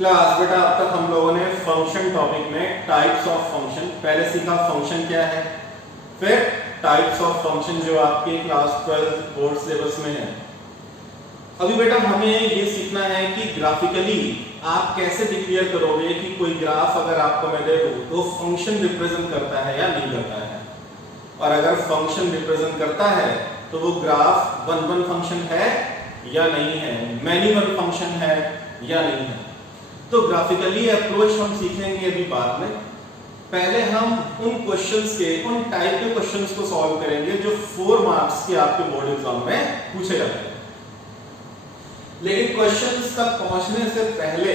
Class बेटा अब तक हम लोगों ने फंक्शन टॉपिक में टाइप्स ऑफ फंक्शन पहले सीखा, फंक्शन क्या है, फिर टाइप्स ऑफ फंक्शन जो आपके क्लास 12 बोर्ड सिलेबस में है। अभी बेटा हमें ये सीखना है कि ग्राफिकली आप कैसे डिक्लेयर करोगे कि कोई ग्राफ अगर आपको मैं दे दूं तो फंक्शन रिप्रेजेंट करता है या नहीं करता है, और अगर फंक्शन रिप्रेजेंट करता है तो वो ग्राफ वन वन फंक्शन है या नहीं है, मैनी वन फंक्शन है या नहीं है। तो ग्राफिकली अप्रोच हम सीखेंगे अभी बाद में। पहले हम उन क्वेश्चंस के, उन टाइप के क्वेश्चंस को सॉल्व करेंगे जो 4 मार्क्स के आपके बोर्ड एग्जाम में पूछे जाते हैं। लेकिन क्वेश्चंस तक पहुंचने से पहले,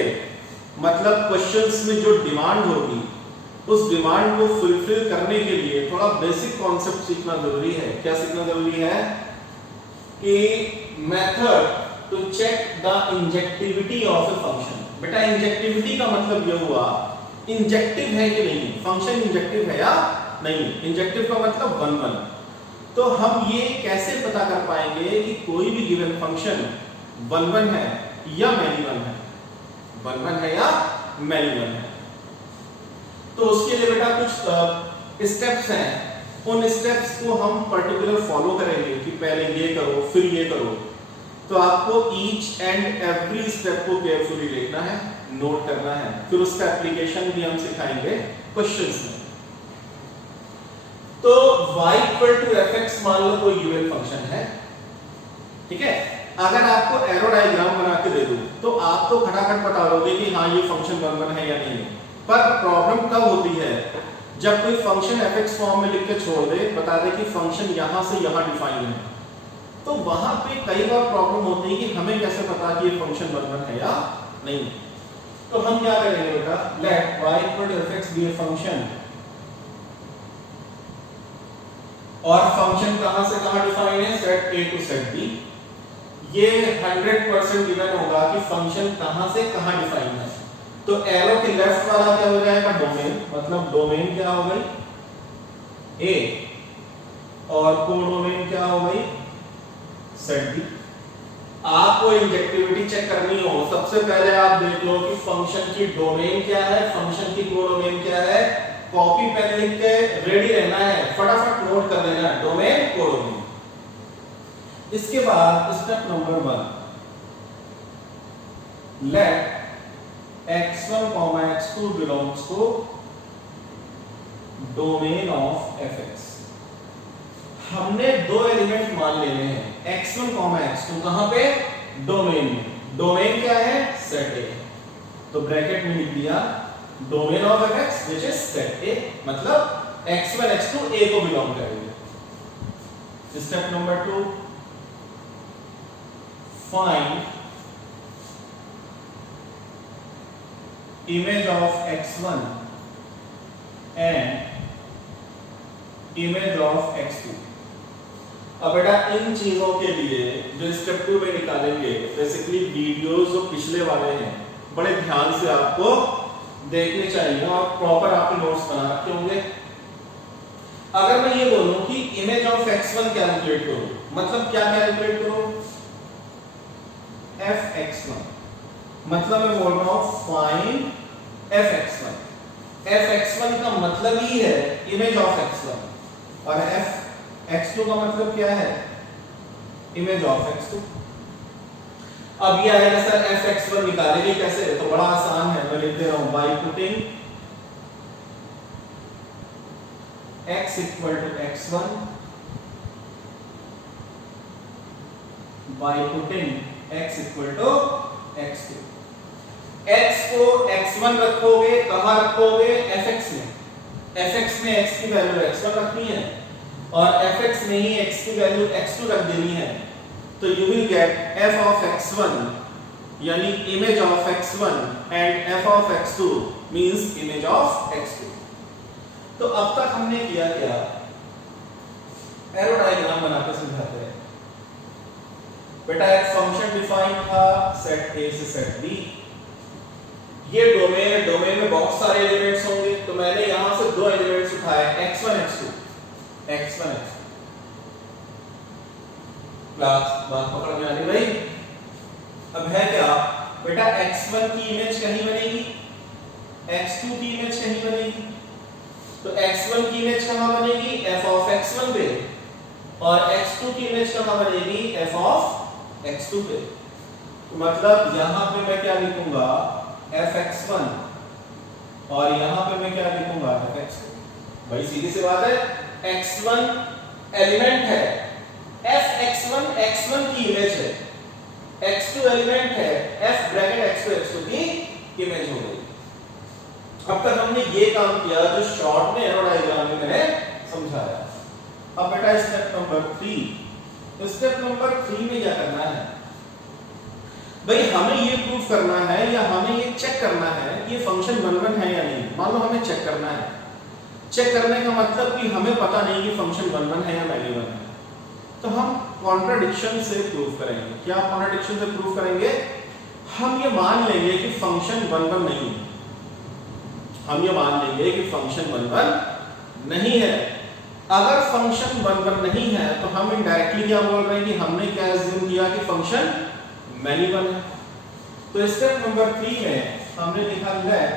मतलब क्वेश्चंस में जो डिमांड होगी उस डिमांड को फुलफिल करने के लिए थोड़ा बेसिक कॉन्सेप्ट सीखना जरूरी है। क्या सीखना जरूरी है? कि method to check the injectivity of a function. बेटा इंजेक्टिविटी का मतलब यह हुआ इंजेक्टिव है कि नहीं, फंक्शन इंजेक्टिव है या नहीं। इंजेक्टिव का मतलब वन वन। तो हम ये कैसे पता कर पाएंगे कि कोई भी गिवन फंक्शन वन वन है या मैनी वन है, वन वन है या मैनी वन है। तो उसके लिए बेटा कुछ स्टेप्स हैं, उन स्टेप्स को हम पर्टिकुलर फॉलो करेंगे कि पहले ये करो फिर ये करो। तो आपको ईच एंड एवरी स्टेप को केयरफुली देखना है, नोट करना है, फिर उसका एप्लीकेशन भी हम सिखाएंगे क्वेश्चंस में। तो y = fx मान लो कोई गिवन फंक्शन है, ठीक है। अगर आपको एरो डायग्राम बना के दे दूं तो आप तो खटाखट बता दोगे कि हाँ ये फंक्शन वन वन है या नहीं है। पर प्रॉब्लम कब होती है? जब कोई फंक्शन fx फॉर्म में लिख के छोड़ दे, बता दे कि फंक्शन यहां से यहां डिफाइंड है, तो वहां पे कई बार प्रॉब्लम होती है कि हमें कैसे पता कि ये फंक्शन वन वन है या नहीं। तो हम क्या करेंगे बेटा, let y = fx be a function, और फंक्शन कहां से कहां डिफाइन है, set a to set b। ये 100% गिवन होगा कि फंक्शन कहां से कहां डिफाइन है। तो एरो के लेफ्ट वाला क्या हो जाएगा, डोमेन, मतलब डोमेन क्या हो गई a, और कोडोमेन क्या हो गई, सेट b। आपको इंजेक्टिविटी चेक करनी हो, सबसे पहले आप देख लो कि फंक्शन की डोमेन क्या है, फंक्शन की कोडोमेन क्या है। कॉपी पेन लिख के रेडी रहना है, फटाफट नोट कर लेना है डोमेन कोडोमेन। इसके बाद step number 1, let x1, x2 belongs to domain of fx। हमने दो एलिमेंट मान लेने हैं, x1, x2, कहां पे, डोमेन में। डोमेन क्या है, सेट A। तो ब्रैकेट में लिख दिया domain of fx which is set A, मतलब x1, x2 A को बिलोंग करेंगे। Step number 2, find image of x1 and image of x2। अब बेटा इन चीजों के लिए जो स्टेप 2 में निकालेंगे, बेसिकली वीडियोस जो पिछले वाले हैं बड़े ध्यान से आपको देखने चाहिए और प्रॉपर आपके नोट्स बना रखे होंगे। अगर मैं ये बोलूं कि इमेज ऑफ x1 कैलकुलेट करो, मतलब क्या कैलकुलेट करो, fx1, मतलब मैं बोल रहा हूं फाइंड fx1। fx1 का मतलब ही है इमेज ऑफ x1, और fx2 का मतलब क्या है, इमेज ऑफ x2। अब ये आएगा सर fx1 निकालेंगे कैसे, तो बड़ा आसान है, मैं लिख दे रहा हूं by putting x = x1 by putting x = x2। x को x1 रखोगे, कहां रखोगे, fx में। fx में x की वैल्यू x1 रखनी है और fx में ही x की वैल्यू x2 रख देनी है। तो you will get f of x1 यानी image of x1 and f of x2 means image of x2। तो अब तक हमने किया क्या, एरो डायग्राम बनाकर समझाते हैं। बेटा एक फंक्शन डिफाइन था सेट A से सेट B, ये डोमेन है, डोमेन में बहुत सारे एलिमेंट्स होंगे, तो मैंने यहां से दो एलिमेंट्स उठाए, x1 x2, x1 x2। Class बात पकड़ में आ रही भाई? अब है क्या, बेटा x1 की इमेज कहीं बनेगी, x2 की इमेज कहीं बनेगी। तो x1 की इमेज कहां बनेगी, f of x1 पे, और x2 की इमेज कहां बनेगी, f of x2 पे। तो मतलब यहां पे मैं क्या लिखूंगा, fx1, और यहां पे मैं क्या लिखूंगा, fx2। भाई सीधी सी बात है, x1 एलिमेंट है, fx1 x1 की इमेज है, x2 एलिमेंट है, f ब्रैकेट x2 x2 की इमेज हो गई। अब तक हमने ये काम किया जो शॉर्ट में एरो डायग्राम में मैंने समझाया। अब बेटा स्टेप नंबर 3, स्टेप नंबर 3 में क्या करना है भाई, हमें ये प्रूफ करना है या हमें ये चेक करना है कि ये फंक्शन वन है या नहीं। मान लो हमें चेक करना है, चेक करने का मतलब कि हमें पता नहीं कि फंक्शन वन है या मैनिवन है, तो हम कॉन्ट्राडिक्शन से प्रूफ करेंगे। क्या कॉन्ट्राडिक्शन से प्रूफ करेंगे, हम ये मान लेंगे कि फंक्शन वन नहीं है, हम ये मान लेंगे कि फंक्शन वन नहीं है। अगर फंक्शन वन नहीं है तो हम इनडायरेक्टली क्या बोल रहे हैं कि हमने क्या अज्यूम किया कि फंक्शन मैनिवन है। तो स्टेप नंबर 3 में हमने लिखा लेट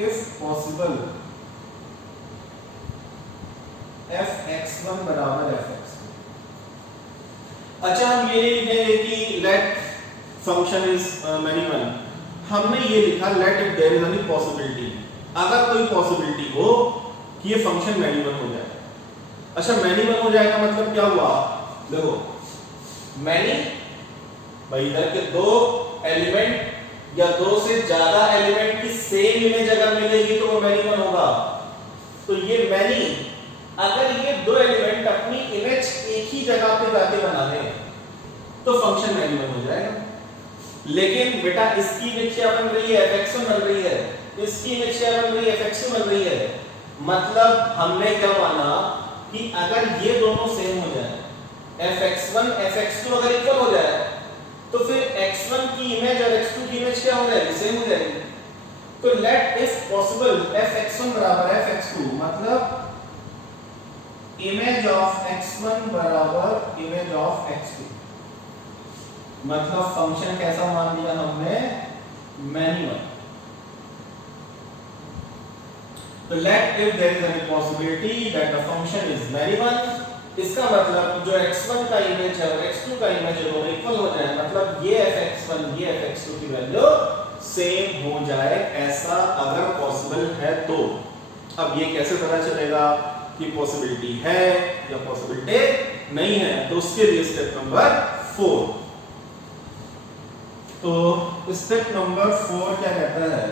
इफ पॉसिबल fx1 बराबर fx2। अच्छा हम ये नहीं लिखेंगे कि लेट फंक्शन इज मैनिवन, हमने ये लिखा let if there is any possibility, अगर कोई पॉसिबिलिटी हो कि ये फंक्शन मैनिवन हो जाए। अच्छा मैनिवन हो जाएगा मतलब क्या हुआ, देखो मैनी भाई इधर के दो एलिमेंट या दो से ज्यादा एलिमेंट की सेम इमेज अगर मिलेगी तो वो मैनिवन होगा। तो ये मैनी, अगर ये दो एलिमेंट अपनी इमेज एक ही जगह पे जाके बना दें तो फंक्शन मैनिवन हो जाएगा। लेकिन बेटा इसकी इमेज क्या बन रही है, fx1 बन रही है, इसकी इमेज क्या बन रही है, fx2 बन रही है। मतलब हमने क्या माना कि अगर ये दोनों सेम हो जाए, fx1 fx2 अगर इक्वल हो जाए तो फिर x1 की इमेज और x2 की इमेज क्या हो जाएगी, सेम हो जाएगी। तो लेट इफ पॉसिबल fx1 बराबर fx2, मतलब इमेज ऑफ x1 बराबर इमेज ऑफ x2, मतलब फंक्शन कैसा मान लिया हमने, मैनिवन। तो let if there is any possibility that the function is many one, इसका मतलब जो x1 का इमेज है और x2 का इमेज है दोनों इक्वल हो जाए, मतलब ये fx1 ये fx2 की वैल्यू सेम हो जाए, ऐसा अगर पॉसिबल है तो। अब ये कैसे पता चलेगा कि पॉसिबिलिटी है या पॉसिबिलिटी नहीं है, तो उसके लिए स्टेप नंबर 4। तो स्टेप नंबर 4 क्या कहता है,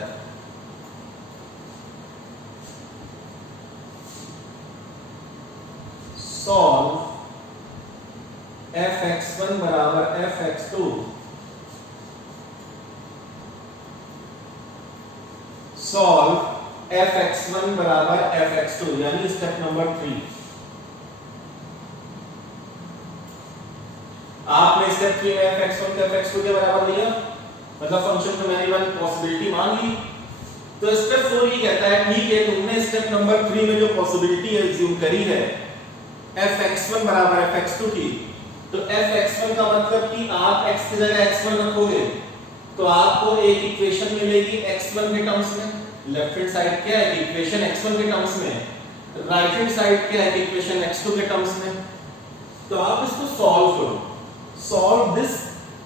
सॉल्व fx1 बराबर fx2 सॉल्व fx1 बराबर fx2, यानी स्टेप नंबर 3। आपने स्टेप 3 में fx1 को fx2 के बराबर लिया, मतलब फंक्शन को मैंने वन पॉसिबिलिटी मान ली। तो स्टेप 4 ये कहता है ठीक है तुमने स्टेप नंबर 3 में जो पॉसिबिलिटी एज्यूम करी है fx1 बराबर fx2 की, तो fx1 का मतलब कि आप x की जगह x1 रखोगे तो आपको एक इक्वेशन मिलेगी x1 के टर्म्स में। लेफ्ट हैंड साइड क्या है, इक्वेशन x1 के टर्म्स में, राइट हैंड साइड क्या है, इक्वेशन x2 के टर्म्स में। तो आप इसको सॉल्व करो, solve this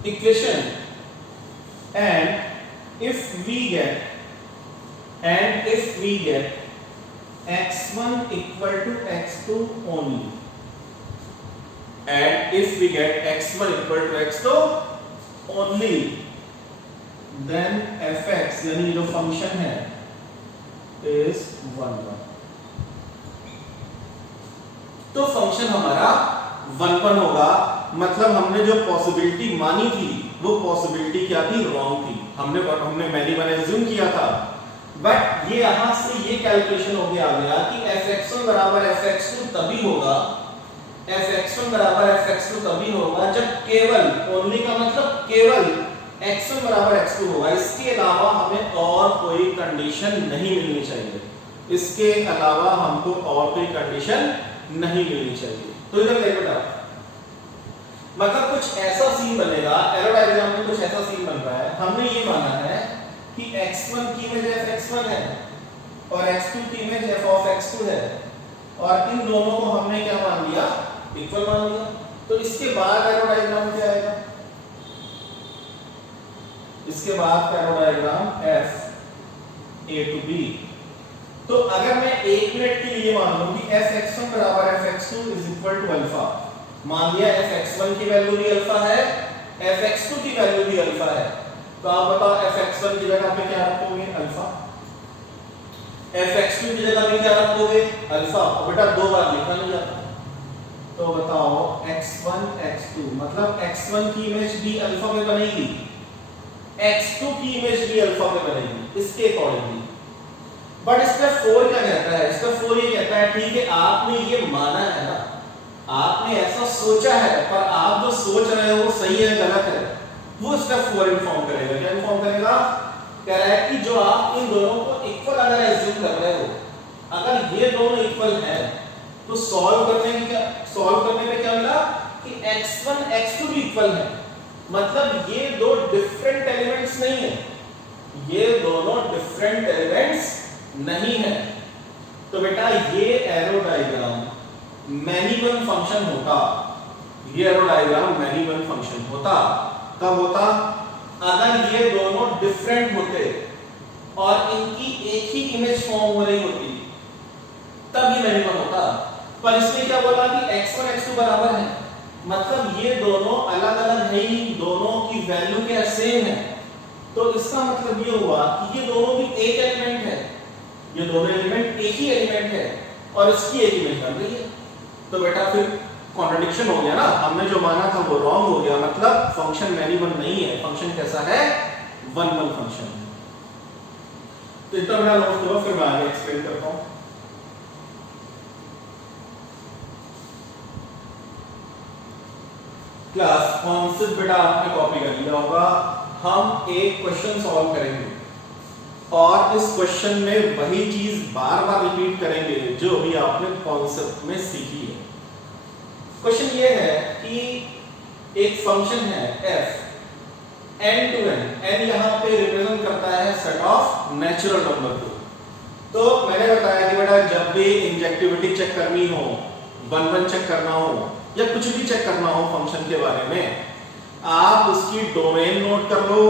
equation and if we get x1 equal to x2 only, and if we get x1 equal to x2 only, then fx यानी जो फंक्शन है is 1 1। तो फंक्शन हमारा 1 1 होगा, मतलब हमने जो पॉसिबिलिटी मानी थी वो पॉसिबिलिटी क्या थी, रॉन्ग थी। हमने मैनिवन एज्यूम किया था, बट ये यहां से ये कैलकुलेशन हो गया कि fx1 बराबर fx2 तभी होगा, fx1 बराबर fx2 तभी होगा जब केवल, ओनली का मतलब केवल x1 बराबर x2 होगा। इसके अलावा हमें और कोई कंडीशन नहीं मिलनी चाहिए, इसके अलावा हमको और कोई कंडीशन नहीं मिलनी चाहिए। तो इधर देखो बेटा, मतलब कुछ ऐसा सीन बनेगा, एरो डायग्राम में कुछ ऐसा सीन बन रहा है, हमने ये माना है कि x1 की इमेज f(x1) है और x2 की इमेज f(x2) है, और इन दोनों को हमने क्या मान लिया, इक्वल मान लिया। तो इसके बाद एरो डायग्राम क्या आएगा, इसके बाद का arrow diagram f a to b। तो अगर मैं 1 मिनट के लिए मान लूं कि f(x1) बराबर f(x2) is equal to alpha, मान लिया f(x1) की वैल्यू भी अल्फा है, f(x2) की वैल्यू भी अल्फा है, तो आप बताओ f(x1) की जगह पे क्या रखोगे, अल्फा, f(x2) की जगह पे क्या रखोगे, अल्फा। और बेटा दो बार लिखा नहीं जाता, तो बताओ x1 x2 मतलब x1 की इमेज भी अल्फा पे बनेगी, x2 की इमेज भी अल्फा पे बनेगी इसके अकॉर्डिंगली। बट स्टेप 4 क्या कहता है, स्टेप 4 ये कहता है ठीक है आपने ये माना है ना, आपने ऐसा सोचा है, पर आप जो सोच रहे हो वो सही है गलत है, वो स्टेप 4 इन्फॉर्म करेगा। क्या इन्फॉर्म करेगा, कह रहा है कि जो आप इन दोनों को इक्वल अगर एज्यूम कर रहे हो, अगर ये दोनों इक्वल है तो सॉल्व करने पे क्या मिला कि x1 x2 भी इक्वल है, मतलब ये दो डिफरेंट एलिमेंट्स नहीं है, ये दोनों डिफरेंट एलिमेंट्स नहीं है। तो बेटा ये arrow diagram many one function होता, ये arrow diagram many one function होता, कब होता, अगर ये दोनों डिफरेंट होते और इनकी एक ही इमेज फॉर्म हो रही होती, तब ये मैनी वन होता। पर इसने क्या बोला कि x1 x2 बराबर है, मतलब ये दोनों अलग अलग है ही, दोनों की वैल्यू क्या सेम है, तो इसका मतलब ये हुआ कि ये दोनों भी एक एलिमेंट है, ये दोनों एलिमेंट एक ही एलिमेंट है और इसकी एक इमेज बन रही है। तो बेटा फिर कॉन्ट्रडिक्शन हो गया ना, हमने जो माना था वो रॉन्ग हो गया, मतलब फंक्शन मैनी वन नहीं है, फंक्शन कैसा है, वन वन फंक्शन है। तो इतना बड़ा नोट करो, फिर मैं आगे एक्सप्लेन करता हूं। क्लास कॉन्सेप्ट बेटा आपने कॉपी कर लिया होगा, हम एक क्वेश्चन सॉल्व करेंगे और इस क्वेश्चन में वही चीज बार बार रिपीट करेंगे जो अभी आपने कॉन्सेप्ट में सीखी है। क्वेश्चन ये है कि एक फंक्शन है f n to n, n यहां पे रिप्रेजेंट करता है सेट ऑफ नेचुरल नंबर को। तो मैंने बताया कि बेटा जब भी इंजेक्टिविटी चेक करनी हो, वन वन चेक करना हो या कुछ भी चेक करना हो फंक्शन के बारे में, आप उसकी डोमेन नोट कर लो,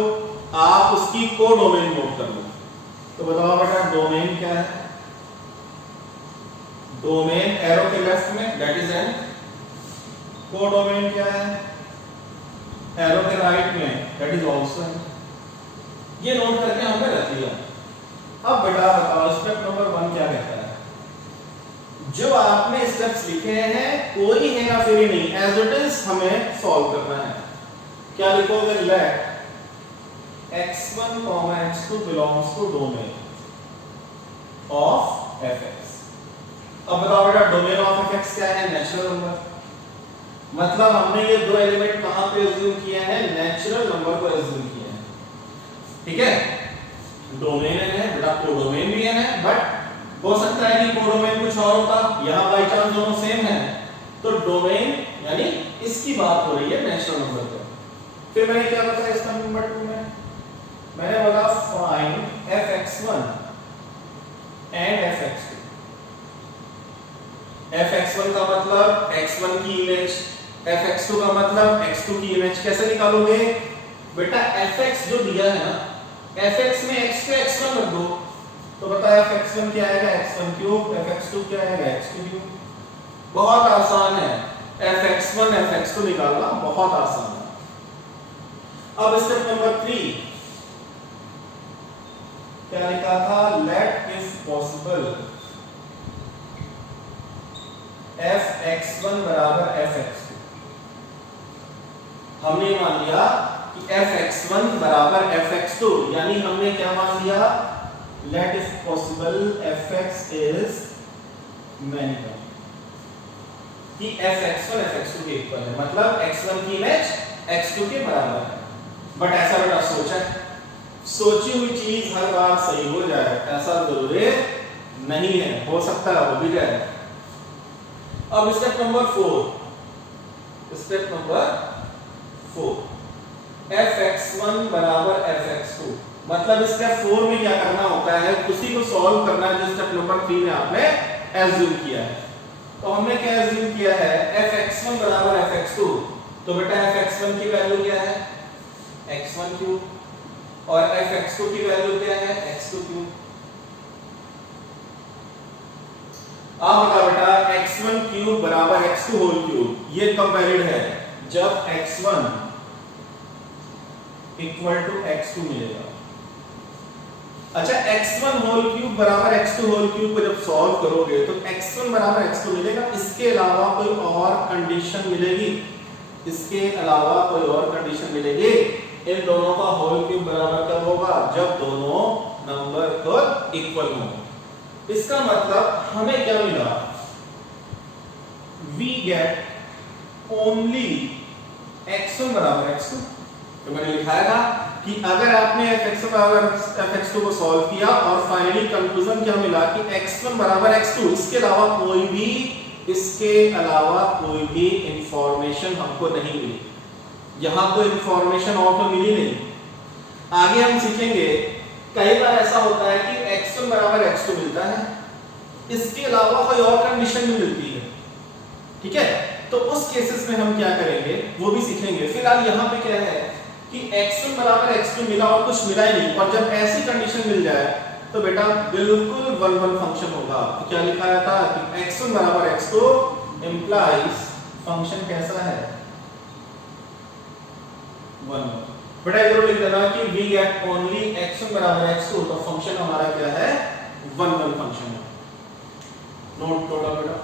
आप उसकी कोडोमेन नोट कर लो। तो बताओ बेटा डोमेन क्या है, डोमेन एरो के लेफ्ट में दैट इज n, कोडोमेन क्या है, एरो के राइट में दैट इज आल्सो n। ये नोट करके हमने रख लिया। अब बेटा बताओ स्टेप नंबर 1 क्या कहता है, जो आपने स्टेप्स लिखे हैं कोई हेरा फेरी नहीं, एज इट इज हमें सॉल्व करना है। क्या लिखोगे, late x1, x2 belongs to domain of fx। अब बताओ बेटा डोमेन ऑफ fx क्या है, नेचुरल नंबर, मतलब हमने ये दो एलिमेंट कहां पे अज्यूम किए हैं, नेचुरल नंबर को अज्यूम किए हैं, ठीक है। डोमेन है बेटा, कोडोमेन भी है, बट हो सकता है कि कोडोमेन कुछ और होता, यहां बाय चांस दोनों सेम है, तो डोमेन यानी इसकी बात हो रही है नेचुरल नंबर पे। फिर मैंने क्या बताया इसका नंबर 2 में, मैंने बोला find fx1 and fx2। fx1 का मतलब x1 की इमेज, fx2 का मतलब x2 की इमेज। कैसे निकालोगे बेटा, fx जो दिया है ना, fx में x पे x1 रख दो, तो बताया fx1 क्या आएगा, x1 क्यूब, fx2 क्या आएगा, x2 क्यूब। बहुत आसान है, fx1 fx2 निकालना बहुत आसान है। अब स्टेप नंबर 3 क्या लिखा था, लेट इफ पॉसिबल fx1 बराबर fx2। हमने मान लिया कि fx1 बराबर fx2, यानी हमने क्या मान लिया, let if possible fx is manifest, कि fx1 fx2 के इक्वल है, मतलब x1 की इमेज x2 के बराबर है। बट ऐसा बेटा सोचा है, सोची हुई चीज हर बार सही हो जाए ऐसा जरूरी नहीं है, हो सकता है हो भी जाए। अब step number 4, step number 4 fx1 बराबर fx2, मतलब स्टेप 4 में क्या करना होता है, उसी को सॉल्व करना है जो स्टेप नंबर 3 में आपने एज्यूम किया है। तो हमने क्या एज्यूम किया है, fx1 बराबर fx2, तो बेटा fx1 की वैल्यू क्या है, x1 क्यूब, और fx2 की वैल्यू क्या है, x2 क्यूब। अब बता बेटा x1 क्यूब बराबर x2 होल क्यूब, ये कब वैलिड है, जब x1 इक्वल टू x2 मिलेगा। अच्छा, x1 होल क्यूब बराबर x2 होल क्यूब को जब सॉल्व करोगे तो x1 बराबर x2 मिलेगा, इसके अलावा कोई और कंडीशन मिलेगी, इसके अलावा कोई और कंडीशन मिलेगी, इन दोनों का होल क्यूब बराबर कब होगा, जब दोनों नंबर को इक्वल होंगे। इसका मतलब हमें क्या मिला, we get only x1 बराबर x2। तो मैंने लिखाया था कि अगर आपने fx1 बराबर fx2 को सॉल्व किया और फाइनली कंक्लूजन क्या मिला कि x1 बराबर x2, इसके अलावा कोई भी इंफॉर्मेशन हमको नहीं मिली, यहां कोई इंफॉर्मेशन और तो मिली नहीं। आगे हम सीखेंगे कई बार ऐसा होता है कि x1 बराबर x2 मिलता है, इसके अलावा कोई और कंडीशन भी मिलती है, ठीक है, तो उस केसेस में हम क्या करेंगे वो भी सीखेंगे। फिलहाल यहाँ पे क्या है कि x1 बराबर x2 मिला और कुछ मिला ही नहीं, और जब ऐसी कंडीशन मिल जाए तो बेटा बिल्कुल 1-1 फंक्शन होगा। तो क्या लिखाया था कि x1 बराबर x2 इंप्लाइज फंक्शन कैसा है, 1-1। बेटा इधर लिख देना कि we get only x1 बराबर x2, तो फंक्शन हमारा क्या है, 1-1 फंक्शन है। नोट करो बेटा।